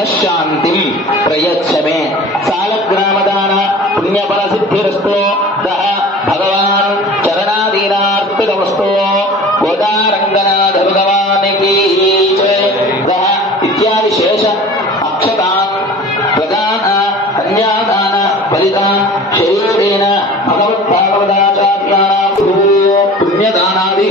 మనశ్శాంతి ప్రయచ్చమే సాలగ్రామదాన పుణ్యఫల సిద్ధిరస్తో దహ భగవాన్ చరణాదీనార్పితమస్తో గోదారంగనాథ భగవానికి దహ ఇత్యాది శేష అక్షతాన్ ప్రధాన కన్యాదాన ఫలితాన్ శరీరేణ భగవద్భాగవదాచార్యాణాం పుణ్యదానాది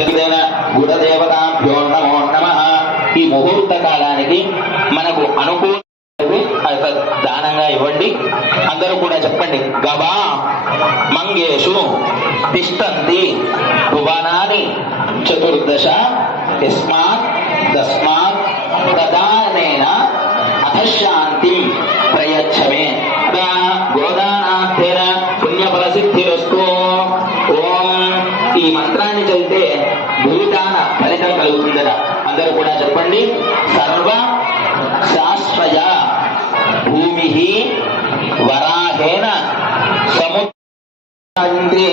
ఫలసిద్ధిదైన గుడదేవతాభ్యో నమో నమ. ఈ ముహూర్త కాలానికి మనకు అనుకూల దానంగా ఇవ్వండి. అందరూ కూడా చెప్పండి. గబా మంగేషు తిష్టంతి భువనాని చతుర్దశ యస్మాత్ తస్మాత్ ఈ మంత్రాన్ని చదివితే భూతాన ఫలితం కలుగుతుందట. అందరూ కూడా చెప్పండి. సర్వ శాశ్వయ భూమి వరాహేన సముద్రే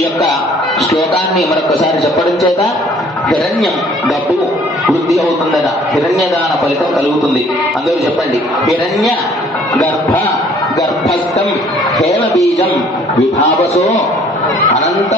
ఈ యొక్క శ్లోకాన్ని మరొకసారి చెప్పడం చేత హిరణ్యం డబ్బు వృద్ధి అవుతుందట. హిరణ్యదాన ఫలితం కలుగుతుంది. అందరూ చెప్పండి. హిరణ్య గర్భ విభావసో అనంత